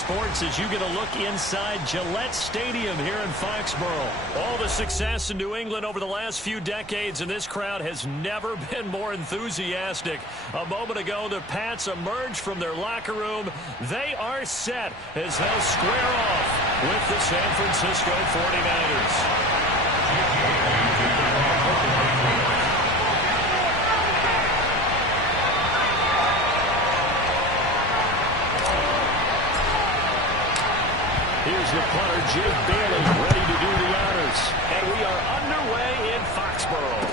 Sports as you get a look inside Gillette Stadium here in Foxborough. All the success in New England over the last few decades, and this crowd has never been more enthusiastic. A moment ago, the Pats emerged from their locker room. They are set as they'll square off with the San Francisco 49ers. Here's the punter, Jake Bailey, ready to do the honors. And we are underway in Foxborough.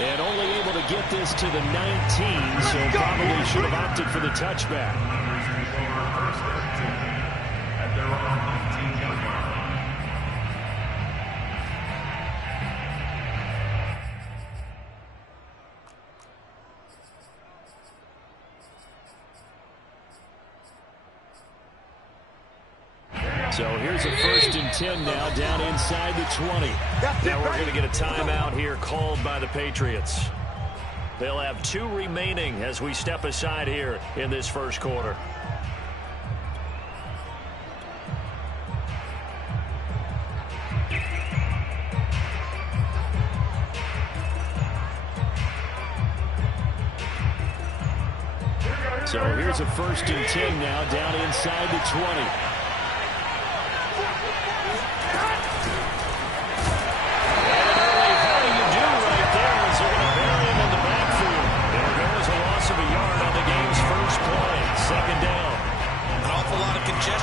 And only able to get this to the 19, so probably should have opted for the touchback. So here's a 1st and 10 now, down inside the 20. Now we're going to get a timeout here called by the Patriots. They'll have 2 remaining as we step aside here in this first quarter. So here's a 1st and 10 now, down inside the 20.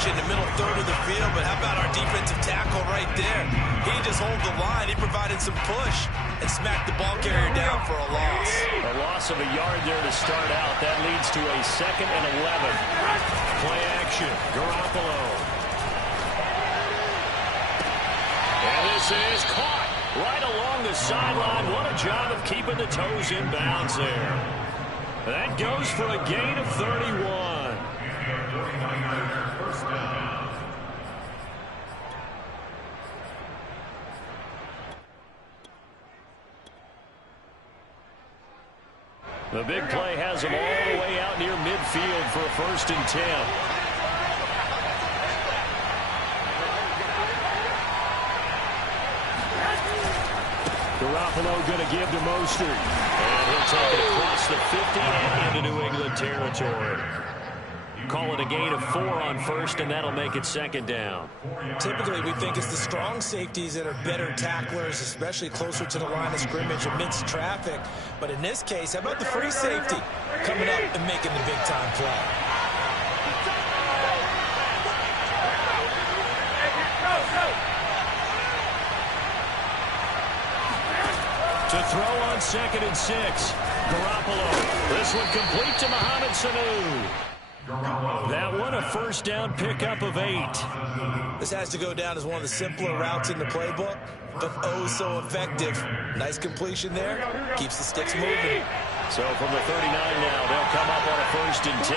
In the middle third of the field, but how about our defensive tackle right there? He just hold the line. He provided some push and smacked the ball carrier down for a loss. A loss of a yard there to start out. That leads to a 2nd and 11. Play action. Garoppolo. And this is caught right along the sideline. What a job of keeping the toes in bounds there. That goes for a gain of 31. The big play has him all the way out near midfield for a 1st and 10. Garoppolo going to give to Mostert. And he'll take it across the 50 and into New England territory. Call it a gain of 4 on 1st, and that'll make it 2nd down. Typically, we think it's the strong safeties that are better tacklers, especially closer to the line of scrimmage amidst traffic. But in this case, how about the free safety coming up and making the big-time play? To throw on 2nd and 6. Garoppolo. This one complete to Mohamed Sanu. That one a 1st down pickup of 8. This has to go down as one of the simpler routes in the playbook, but oh so effective. Nice completion there. Keeps the sticks moving. So from the 39 now, they'll come up on a 1st and 10.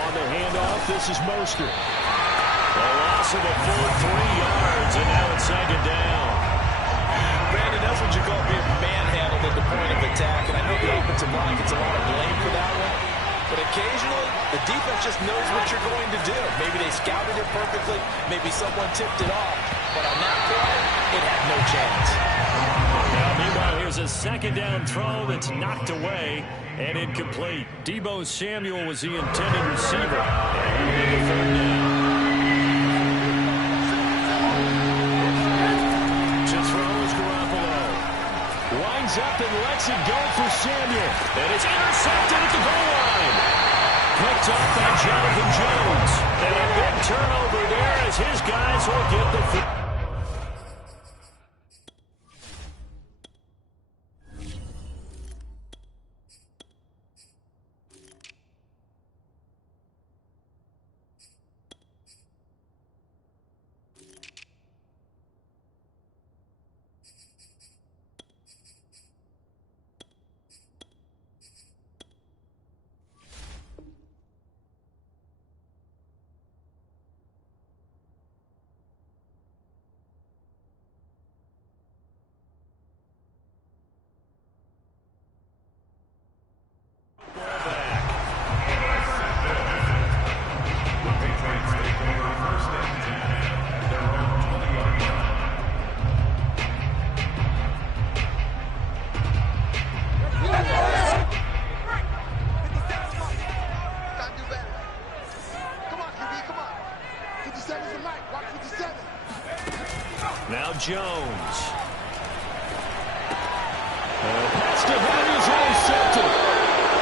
On the handoff, this is Mostert. A loss of a full 3 yards, and now it's 2nd down. Brandon, that's what you call being manhandled at the point of attack, and I know the offensive line gets a lot of blame for that one, but occasionally the defense just knows what you're going to do. Maybe they scouted it perfectly, maybe someone tipped it off, but on that play, it had no chance. Now, meanwhile, here's a 2nd down throw that's knocked away and incomplete. Deebo Samuel was the intended receiver, and he'll be the 3rd down. Up and lets it go for Samuel. And it's intercepted at the goal line. Picked up by Jonathan Jones. And a big turnover there as his guys will get the... Jones. Pass to him is intercepted.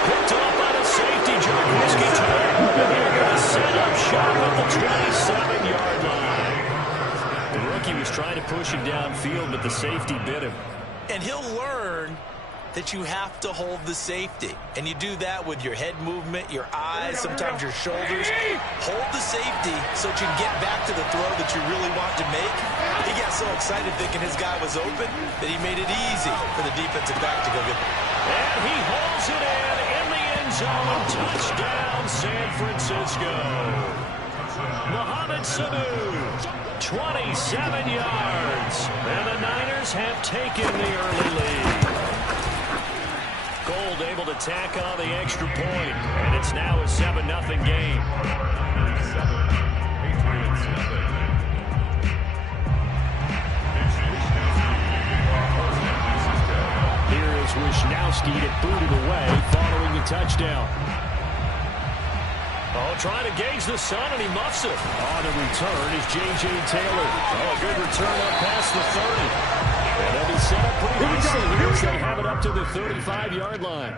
Picked up by the safety. Jaworski turned. And here goes set up shot at the 27-yard line. The rookie was trying to push him downfield, but the safety bit him. And he'll learn that you have to hold the safety. And you do that with your head movement, your eyes, sometimes your shoulders. Hold the safety so that you can get back to the throw that you really want to make. He got so excited thinking his guy was open that he made it easy for the defensive back to go get it. And he hauls it in the end zone. Touchdown, San Francisco. Mohamed Sanu, 27 yards. And the Niners have taken the early lead. Gold able to tack on the extra point, and it's now a 7-0 game. Here is Wisnowski to boot it away following the touchdown. Oh, trying to gauge the sun, and he muffs it. On the return is J.J. Taylor. Oh, a good return up past the 30. And they'll be set up pretty nicely here as they have it up to the 35-yard line.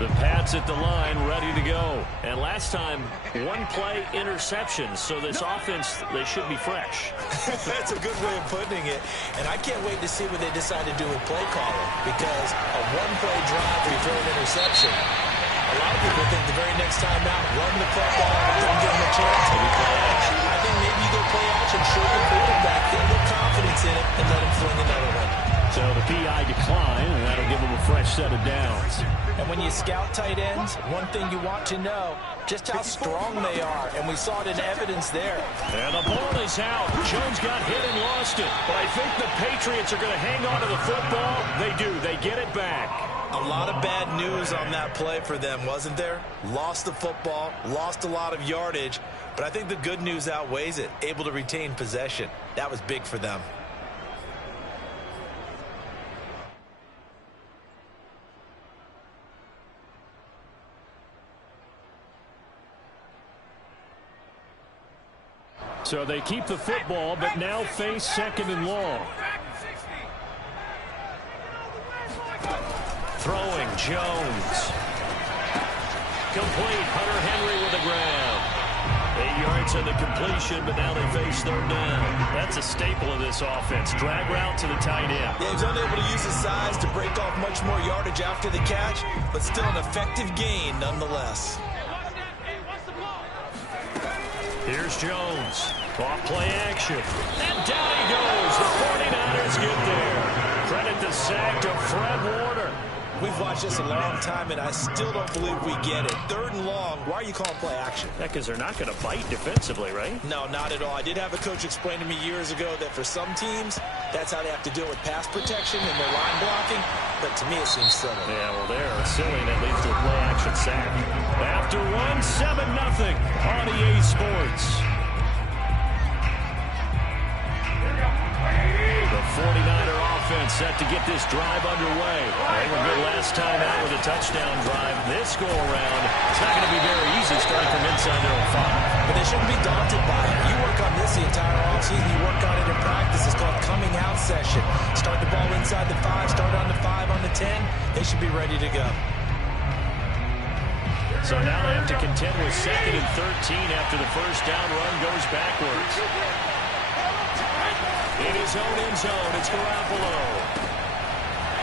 The Pats at the line, ready to go. And last time, one-play interception. So this offense, they should be fresh. That's a good way of putting it. And I can't wait to see what they decide to do with play calling, because a one-play drive before an interception, a lot of people think the very next time out, run the football and don't give them a chance to play action. I think maybe you go play action, show your quarterback, get a little confidence in it, and let him fling another one. So the PI decline, and that'll give them a fresh set of downs. And when you scout tight ends, one thing you want to know, just how strong they are. And we saw it in evidence there. And the ball is out. Jones got hit and lost it. But I think the Patriots are going to hang on to the football. They do. They get it back. A lot of bad news on that play for them, wasn't there? Lost the football, lost a lot of yardage. But I think the good news outweighs it. Able to retain possession. That was big for them. So they keep the football, but now face second and long. Throwing, Jones. Complete, Hunter Henry with a grab. 8 yards on the completion, but now they face third down. That's a staple of this offense. Drag route to the tight end. Yeah, he's unable to use his size to break off much more yardage after the catch, but still an effective gain nonetheless. Here's Jones. Off play action. And down he goes. The 49ers get there. Credit the sack to Fred Warner. We've watched this a long time, and I still don't believe we get it. Third and long, why are you calling play action? Yeah, because they're not going to bite defensively, right? No, not at all. I did have a coach explain to me years ago that for some teams, that's how they have to deal with pass protection and their line blocking. But to me, it seems silly. Yeah, well, they're silly, and that leads to a play action sack. After 1-7-0 on EA Sports. The 49er offense set to get this drive underway. They were good last time out with a touchdown drive. This go-around, it's not going to be very easy starting from inside their own 5. But they shouldn't be daunted by it. You work on this the entire offseason. You work on it in practice. It's called coming out session. Start the ball inside the 5, start on the 5, on the 10. They should be ready to go. So now they have to contend with 2nd and 13 after the first down run goes backwards. In his own end zone, it's Garoppolo.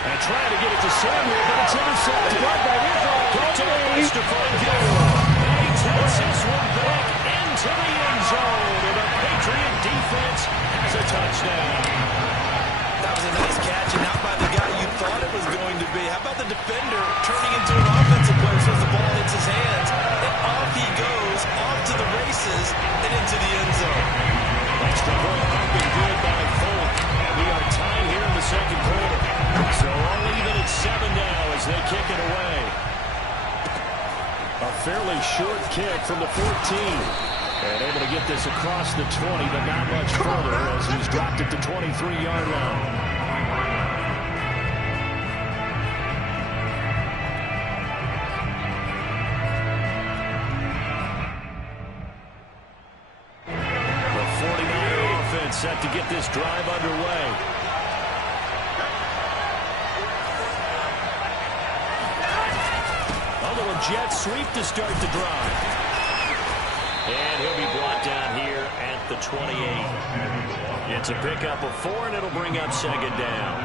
And trying to get it to Samuel, but it's intercepted. Goes to the first to find and he takes this one back into the end zone. And the Patriot defense has a touchdown. That was a nice catch, and not by the guy you thought it was going to be. How about the defender turning into an offensive player as soon as the ball hits his hands? And off he goes, off to the races, and into the end zone. Extra point up and good by Folk. And we are tied here in the second quarter. So all even at 7 now as they kick it away. A fairly short kick from the 14. And able to get this across the 20, but not much further as he's dropped it to 23-yard line. to get this drive underway. A little jet sweep to start the drive. And he'll be brought down here at the 28. It's a pickup of 4, and it'll bring up second down.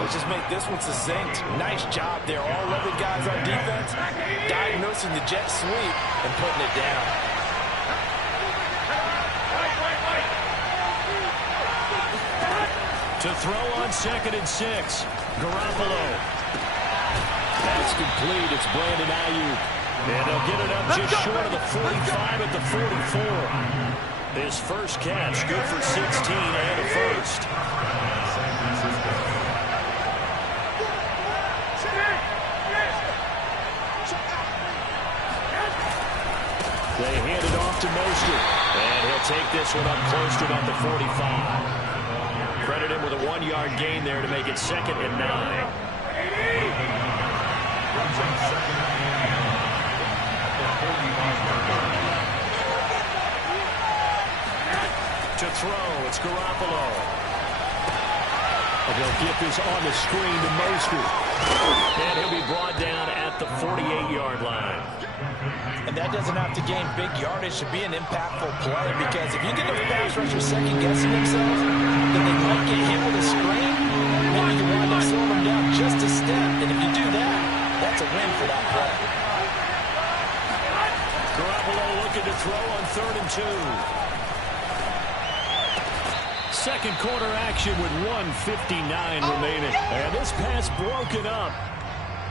Let's just make this one succinct. Nice job there. All 11 guys on defense diagnosing the jet sweep and putting it down. To throw on 2nd and 6. Garoppolo. That's complete. It's Brandon Ayuk. And they'll get it up just short of the 45 at the 44. His first catch, good for 16 and a first. They hand it off to Mostert. And he'll take this one up close to about the 45. Credit him with a 1-yard gain there to make it 2nd and 9. To throw, it's Garoppolo. And they'll get this on the screen to Mostert. And he'll be brought down at the 48-yard line. And that doesn't have to gain big yardage to be an impactful play, because if you get a pass rusher second-guessing themselves, then they might get hit with a screen. Maybe you wind up slowing them down just a step. And if you do that, that's a win for that play. Garoppolo looking to throw on 3rd and 2. Second quarter action with 1:59 remaining. And this pass broken up.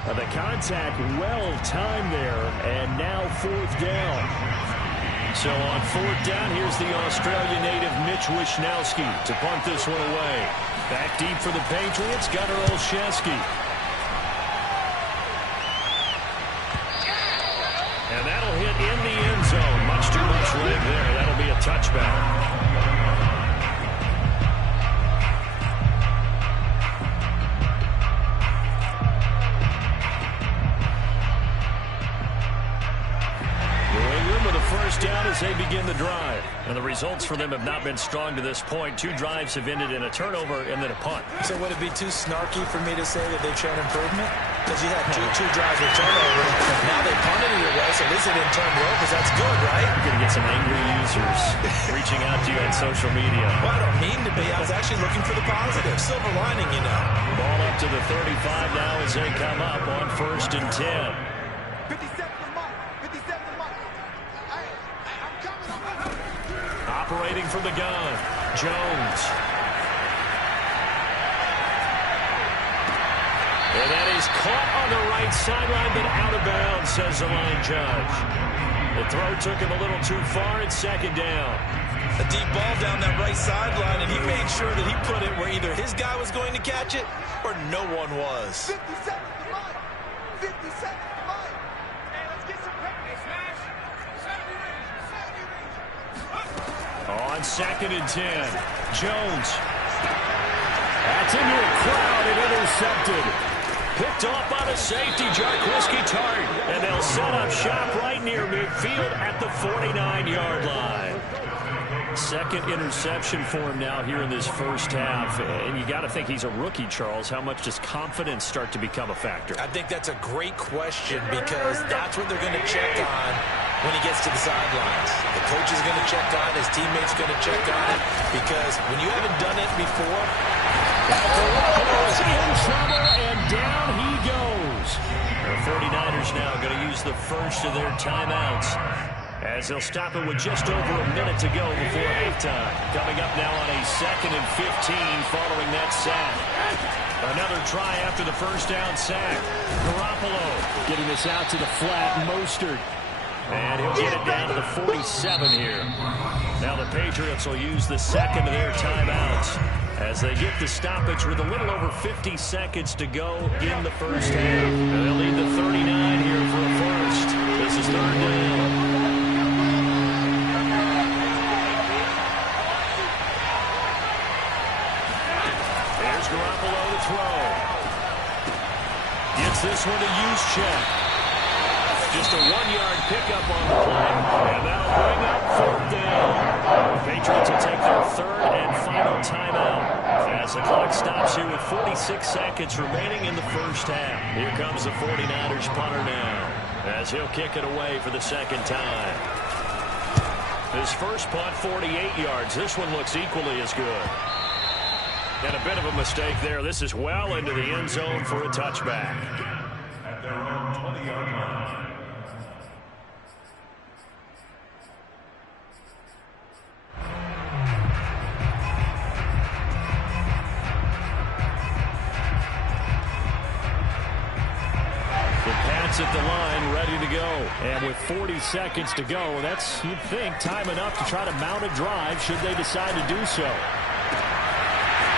The contact well timed there. And now 4th down. So on 4th down, here's the Australian native Mitch Wishnowsky to punt this one away. Back deep for the Patriots, Gunnar Olszewski. And that'll hit in the end zone. Much too much leg there. That'll be a touchback. Down as they begin the drive. And the results for them have not been strong to this point. 2 drives have ended in a turnover and then a punt. So would it be too snarky for me to say that they've shown improvement? Because you had two drives with turnovers. Now they punted it away, so this didn't turn well, because that's good, right? You're going to get some angry users reaching out to you on social media. Well, I don't mean to be. I was actually looking for the positive. Silver lining, you know. Ball up to the 35 now as they come up on 1st and 10. 57. Operating from the gun, Jones. And that is caught on the right sideline, but out of bounds, says the line judge. The throw took him a little too far. It's 2nd down. A deep ball down that right sideline, and he made sure that he put it where either his guy was going to catch it or no one was. 50 seconds to line. 50 seconds to line. Hey, let's get some quickness, Smash. 70 range. On 2nd and 10, Jones. That's into a crowd and intercepted. Picked off by the safety, Jarquiski Tartt. And they'll set up shop right near midfield at the 49-yard line. 2nd interception for him now here in this first half. And you got to think he's a rookie, Charles. How much does confidence start to become a factor? I think that's a great question, because that's what they're going to check on when he gets to the sidelines. The coach is going to check on it. His teammates going to check on it, because when you haven't done it before, Garoppolo's in trouble, and down he goes. The 49ers now going to use the first of their timeouts, as they'll stop it with just over a minute to go before halftime. Coming up now on a 2nd and 15 following that sack. Another try after the first down sack. Garoppolo getting this out to the flat. Mostert. And he'll get it down to the 47 here. Now the Patriots will use the second of their timeouts as they get the stoppage with a little over 50 seconds to go in the first half. And they'll need the 39 here for a first. This is 3rd down. There's Garoppolo to throw. Gets this one to Juszczyk. Just a 1-yard pickup on the play, and that'll bring up 4th down. The Patriots will take their 3rd and final timeout as the clock stops here with 46 seconds remaining in the first half. Here comes the 49ers punter now as he'll kick it away for the 2nd time. His first punt, 48 yards. This one looks equally as good. And a bit of a mistake there. This is well into the end zone for a touchback. At their own 20-yard line. At the line, ready to go. And with 40 seconds to go, that's, you'd think, time enough to try to mount a drive should they decide to do so.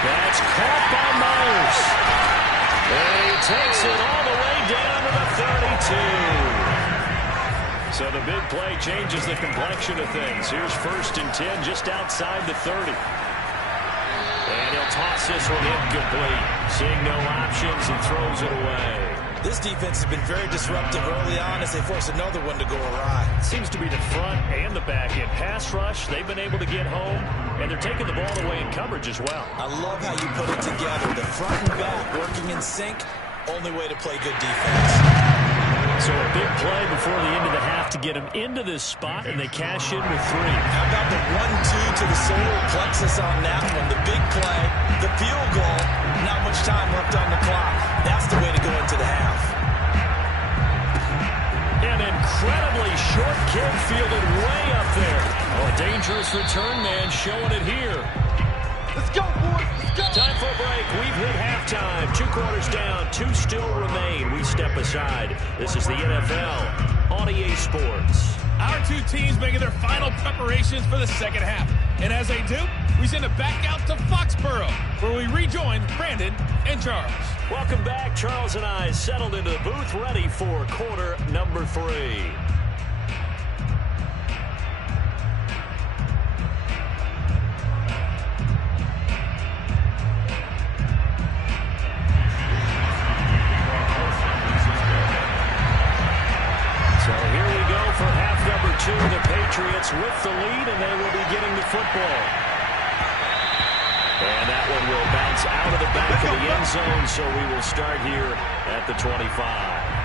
That's caught by Myers. And he takes it all the way down to the 32. So the big play changes the complexion of things. Here's 1st and 10 just outside the 30. And he'll toss this one incomplete. Seeing no options, he throws it away. This defense has been very disruptive early on as they force another one to go awry. Seems to be the front and the back end. Pass rush, they've been able to get home, and they're taking the ball away in coverage as well. I love how you put it together. The front and back working in sync, only way to play good defense. So a big play before the end of the half to get them into this spot, and they cash in with 3. How about the 1-2 to the solar plexus on that one? The big play, the field goal, not much time left on the clock. That's the way to go into the half. An incredibly short kick fielded way up there. Oh, a dangerous return man showing it here. Let's go, boys. Let's go. Time for a break. We've hit halftime. 2 quarters down. 2 still remain. We step aside. This is the NFL on EA Sports. Our 2 teams making their final preparations for the second half. And as they do, we send it back out to Foxborough, where we rejoin Brandon and Charles. Welcome back. Charles and I settled into the booth, ready for quarter number 3. For half number 2, the Patriots with the lead, and they will be getting the football. And that one will bounce out of the back of the end zone, so we will start here at the 25.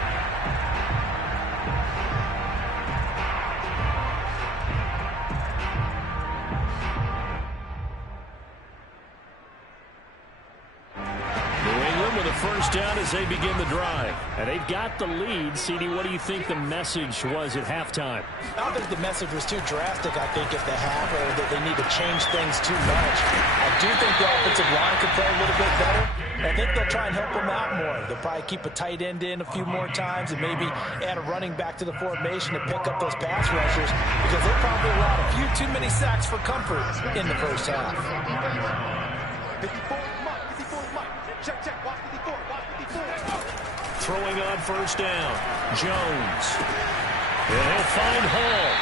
First down as they begin the drive. And they've got the lead. CD, what do you think the message was at halftime? I don't think the message was too drastic, I think, if they have, or that they need to change things too much. I do think the offensive line could play a little bit better. I think they'll try and help them out more. They'll probably keep a tight end in a few more times and maybe add a running back to the formation to pick up those pass rushers because they probably allowed a few too many sacks for comfort in the first half. 54 Mike. 54 Mike. Check, check. Watch 54. Watch 54. Throwing on first down. Jones. And he'll find Hall.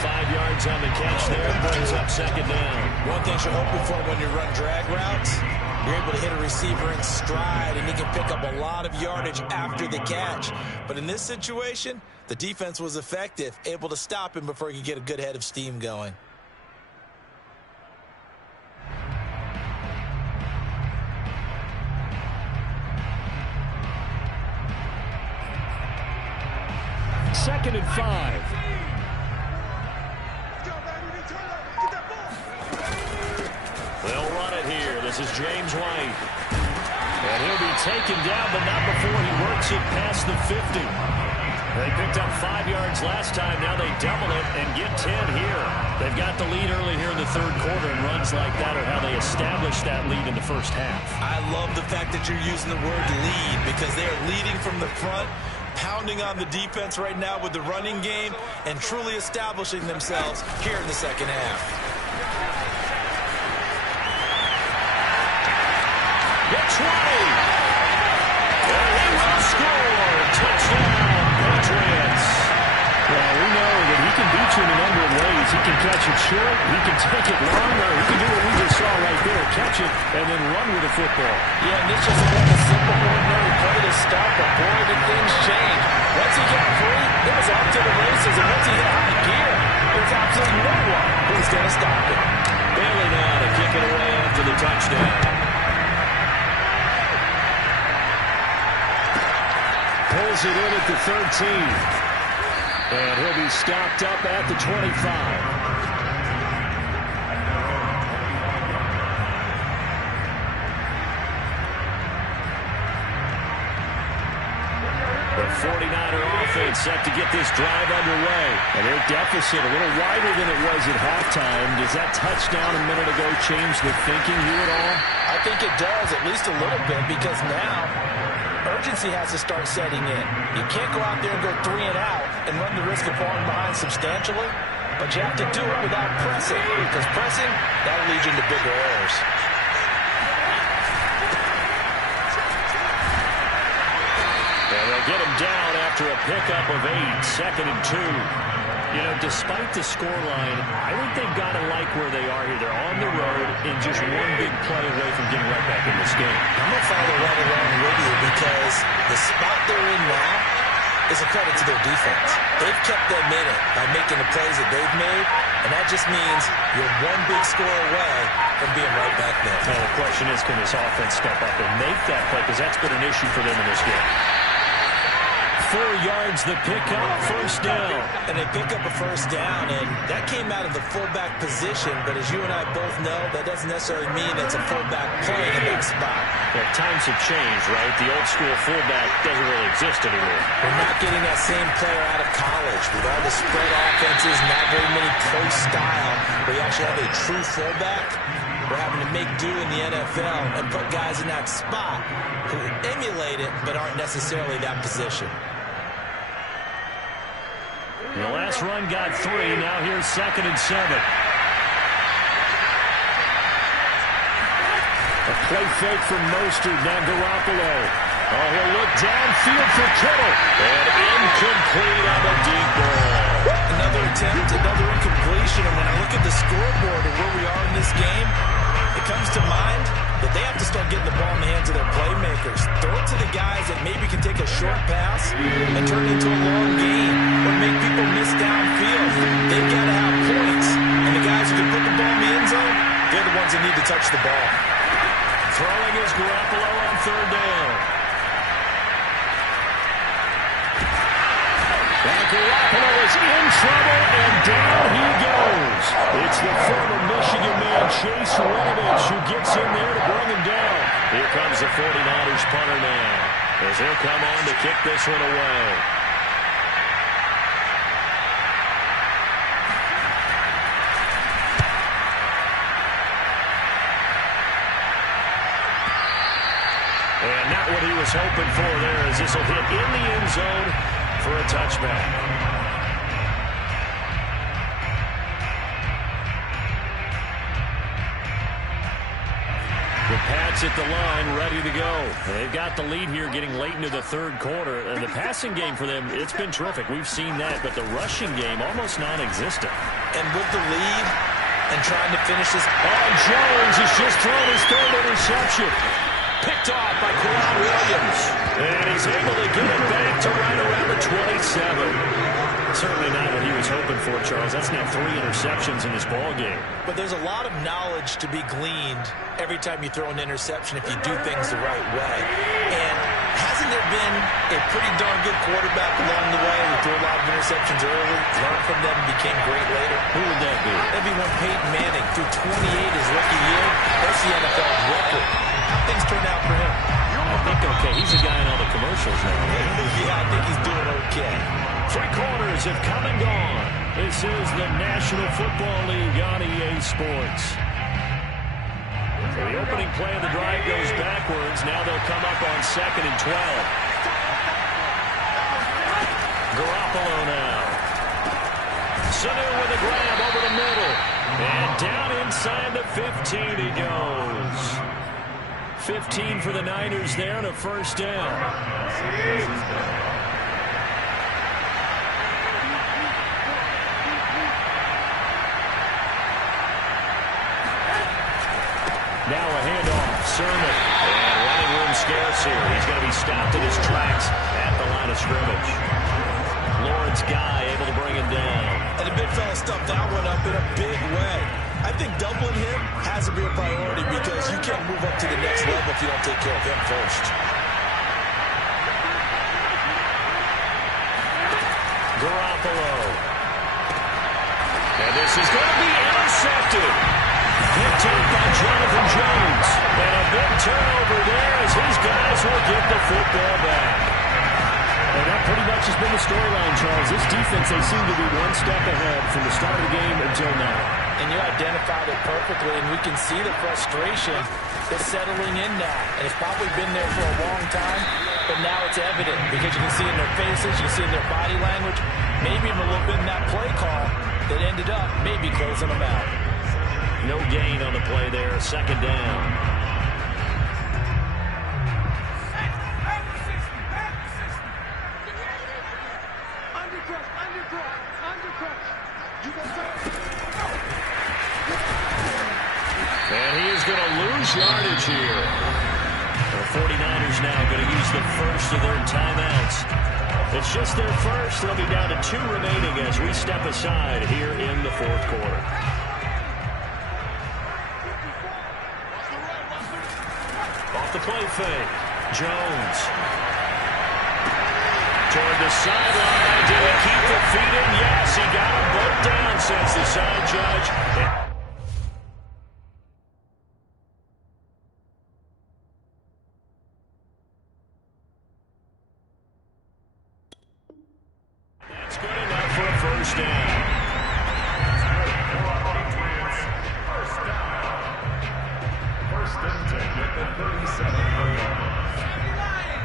5 yards on the catch there. Brings up second down. One thing you're hoping for when you run drag routes, you're able to hit a receiver in stride, and he can pick up a lot of yardage after the catch. But in this situation, the defense was effective, able to stop him before he could get a good head of steam going. Second and 5. They'll run it here. This is James White. And he'll be taken down, but not before he works it past the 50. They picked up 5 yards last time. Now they double it and get 10 here. They've got the lead early here in the third quarter, and runs like that are how they establish that lead in the first half. I love the fact that you're using the word lead because they are leading from the front, pounding on the defense right now with the running game, and truly establishing themselves here in the second half. It's White. And he will score. Touchdown, Patriots. Well, we know that he can beat you in a number of ways. He can catch it short. He can take it long, or he can do what we just saw right there, catch it and then run with the football. Yeah, and this just wasn't a simple, ordinary play to start, but boy, did things change. Once he got free, it was off to the races, and once he hit high gear, there's absolutely no one who's going to stop it. Bailey now to kick it away after the touchdown. Pulls it in at the 13. And he'll be stopped up at the 25. The 49er offense set to get this drive underway. And their deficit a little wider than it was at halftime. Does that touchdown a minute ago change the thinking here at all? I think it does, at least a little bit, because now urgency has to start setting in. You can't go out there and go 3 and out and run the risk of falling behind substantially, but you have to do it without pressing, because pressing, that'll lead you into bigger errors. And they'll get him down after a pickup of 8, 2nd and 2. You know, despite the scoreline, I think they've got to like where they are here. They're on the road and just one big play away from getting right back in this game. I'm going to follow right along with you because the spot they're in now is a credit to their defense. They've kept them in it by making the plays that they've made, and that just means you're one big score away from being right back there. Now the question is, can this offense step up and make that play? Because that's been an issue for them in this game. 4 yards, the pickup, first down. And they pick up a first down, and that came out of the fullback position, but as you and I both know, that doesn't necessarily mean it's a fullback playing in that spot. Well, times have changed, right? The old school fullback doesn't really exist anymore. We're not getting that same player out of college with all the spread offenses, not very many pro style, where you actually have a true fullback. We're having to make do in the NFL and put guys in that spot who emulate it but aren't necessarily that position. The last run got 3. Now here's 2nd and 7. A play fake from Mostert. Now Garoppolo. Oh, he'll look downfield for Kittle. And incomplete on the deep ball. Another attempt, another incompletion. And when I look at the scoreboard and where we are in this game, it comes to mind that they have to start getting the ball in the hands of their playmakers. Throw it to the guys that maybe can take a short pass and turn it into a long game or make people miss downfield. They've got to have points. And the guys who can put the ball in the end zone, they're the ones that need to touch the ball. Throwing is Garoppolo on 3rd down. And Garoppolo is in trouble, and down he goes. It's the former Michigan man, Chase Winovich, who gets in there to bring him down. Here comes the 49ers punter now, as he'll come on to kick this one away. And not what he was hoping for there, as this will hit in the end zone for a touchback. The Pats at the line, ready to go. They've got the lead here getting late into the 3rd quarter. And the passing game for them, it's been terrific. We've seen that, but the rushing game almost non-existent. And with the lead and trying to finish this. Oh, Jones has just thrown his 3rd interception. Picked off by Quinn Williams. And he's able to get it back to right around the 27. Certainly not what he was hoping for, Charles. That's now 3 interceptions in this ball game. But there's a lot of knowledge to be gleaned every time you throw an interception if you do things the right way. And hasn't there been a pretty darn good quarterback along the way who threw a lot of interceptions early, learned from them, and became great later? Who would that be? That'd be one Peyton Manning. Threw 28 his rookie year. That's the NFL record. How things turn out for him? I think okay. He's a guy in all the commercials now. Yeah, I think he's doing okay. 3 quarters have come and gone. This is the National Football League on EA Sports. So the opening play of the drive goes backwards. Now they'll come up on 2nd and 12. Garoppolo now. Sanu with a grab over the middle. And down inside the 15 he goes. 15 for the Niners there and a first down. loose here. He's going to be stopped in his tracks at the line of scrimmage. Lawrence Guy able to bring him down. And the big fella stuffed that one up in a big way. I think doubling him has to be a priority because you can't move up to the next level if you don't take care of him first. Garoppolo. And this is going to be intercepted. Picked up by Jonathan Jones. And a big turnover there as his guys will get the football back. And that pretty much has been the storyline, Charles. This defense, they seem to be one step ahead from the start of the game until now. And you identified it perfectly, and we can see the frustration is settling in now. And it's probably been there for a long time, but now it's evident because you can see in their faces, you can see in their body language, maybe even a little bit in that play call that ended up maybe closing them out. No gain on the play there, second down. And he is going to lose yardage here. The 49ers now going to use the first of their timeouts. It's just their first. They'll be down to 2 remaining as we step aside here in the fourth quarter. Off the play fake. Jones. Toward the sideline. Did he keep the feet in? Yes, he got them both down, says the side judge. That's good enough for a first down. First and 10 at the 37-yard line.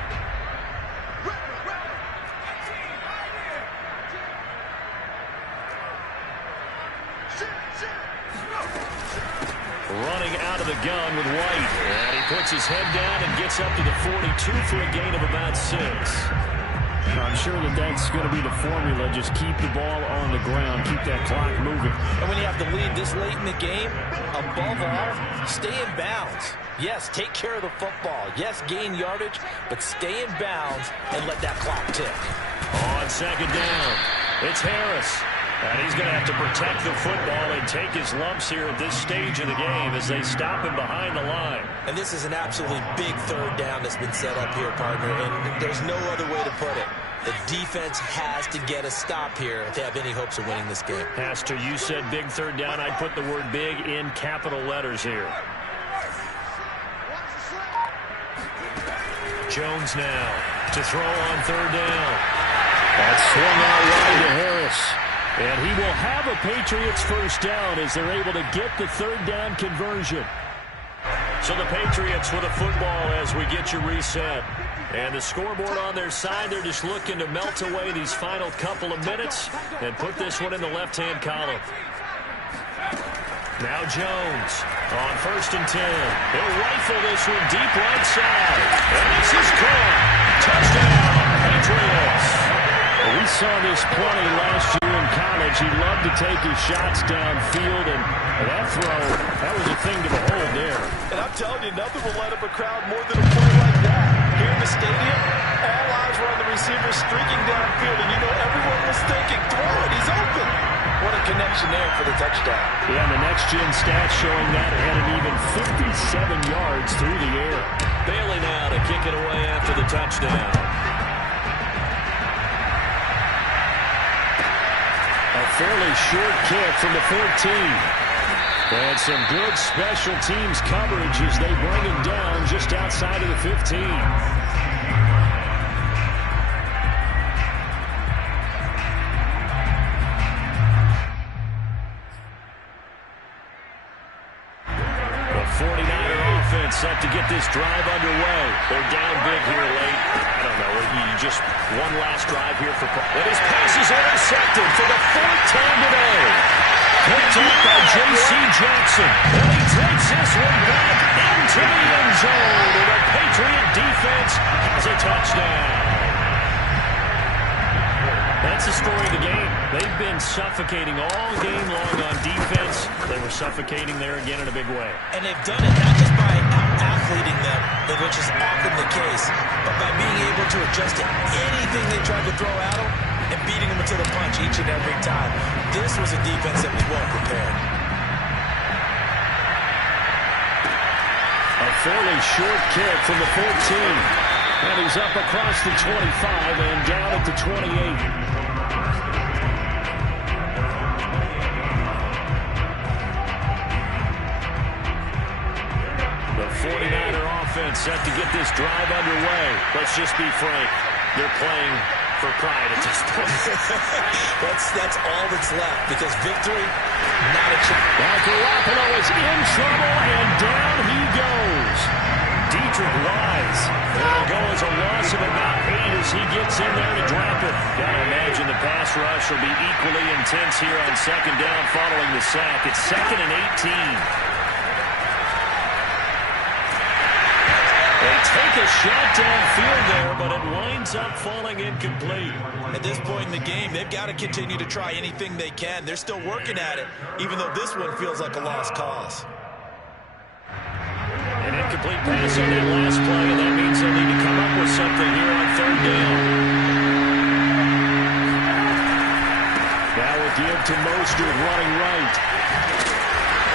Running out of the gun with White. And he puts his head down and gets up to the 42 for a gain of about 6. I'm sure that's going to be the formula. Just keep the ball on the ground. Keep that clock moving. And when you have the lead this late in the game, above all, stay in bounds. Yes, take care of the football. Yes, gain yardage, but stay in bounds and let that clock tick. On second down, it's Harris. And he's going to have to protect the football and take his lumps here at this stage of the game as they stop him behind the line. And this is an absolutely big third down that's been set up here, partner, and there's no other way to put it. The defense has to get a stop here if they have any hopes of winning this game. Has to. You said big third down. I'd put the word big in capital letters here. Jones now to throw on third down. That's swung out wide to Harris. And he will have a Patriots first down as they're able to get the third down conversion. So the Patriots with a football as we get you reset. And the scoreboard on their side, they're just looking to melt away these final couple of minutes and put this one in the left-hand column. Now Jones on first and 10. He'll rifle this one deep right side. And this is caught. Touchdown, Patriots. We saw this plenty last year in college. He loved to take his shots downfield, and that throw, that was a thing to behold there. And I'm telling you, nothing will light up a crowd more than a play like that. Here in the stadium, all eyes were on the receiver streaking downfield, and you know everyone was thinking, throw it, he's open. What a connection there for the touchdown. Yeah, and the next-gen stats showing that it had an even 57 yards through the air. Bailey now to kick it away after the touchdown. A fairly short kick from the 14. And some good special teams coverage as they bring him down just outside of the 15. The 49er offense set to get this drive underway. They're down big here late. I don't know. You just one last drive here for... And his pass is intercepted for the 4th time today. Picked up by J.C. Jackson. And he takes this one back into the end zone. And the Patriot defense has a touchdown. That's the story of the game. They've been suffocating all game long on defense. They were suffocating there again in a big way. And they've done it not just by completing them, which is often the case. But by being able to adjust to anything they tried to throw at them and beating them to the punch each and every time, this was a defense that was well prepared. A fairly short kick from the 14. And he's up across the 25 and down at the 28. The 49er offense set to get this drive underway. Let's just be frank. They're playing for pride at this point. That's all that's left, because victory, not a chance. Now Garoppolo is in trouble, and down he goes. Deatrich Wise. It'll go as a loss of about 8 as he gets in there to drop it. Gotta imagine the pass rush will be equally intense here on second down following the sack. It's 2nd and 18. They take a shot downfield there, but it winds up falling incomplete. At this point in the game, they've got to continue to try anything they can. They're still working at it, even though this one feels like a lost cause. An incomplete pass on that last play, and that means they'll need to come up with something here on third down. That will give to Mostert running right.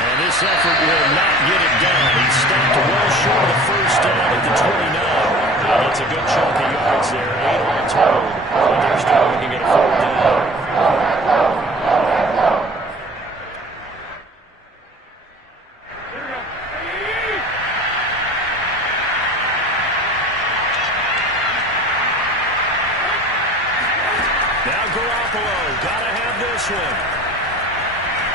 And this effort will not get it done. He stopped well short of the first down at the 29. That's a good chunk of yards there. 8 all total. But they're still looking at a 4th down. Now Garoppolo. Gotta have this one.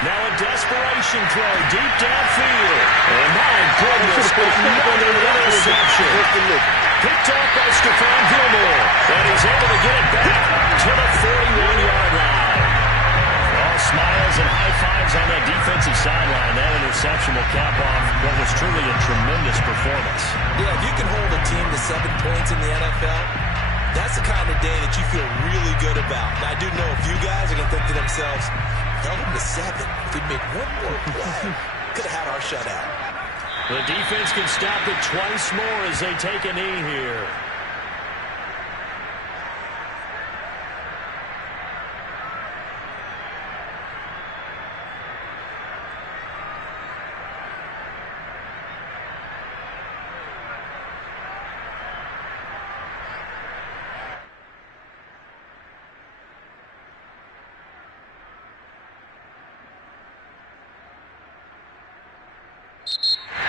Now a desperation throw deep downfield. And my goodness, another interception. Picked off by Stephon Gilmore. And he's able to get it back to the 41-yard line. All smiles and high fives on that defensive sideline. That interception will cap off what was truly a tremendous performance. Yeah, if you can hold a team to 7 points in the NFL, that's the kind of day that you feel really good about. Now, I do know a few guys are going to think to themselves, held him to 7. If we'd made one more play, could have had our shutout. The defense can stop it twice more as they take a knee here.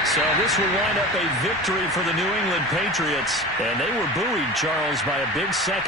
So this will wind up a victory for the New England Patriots. And they were buoyed, Charles, by a big second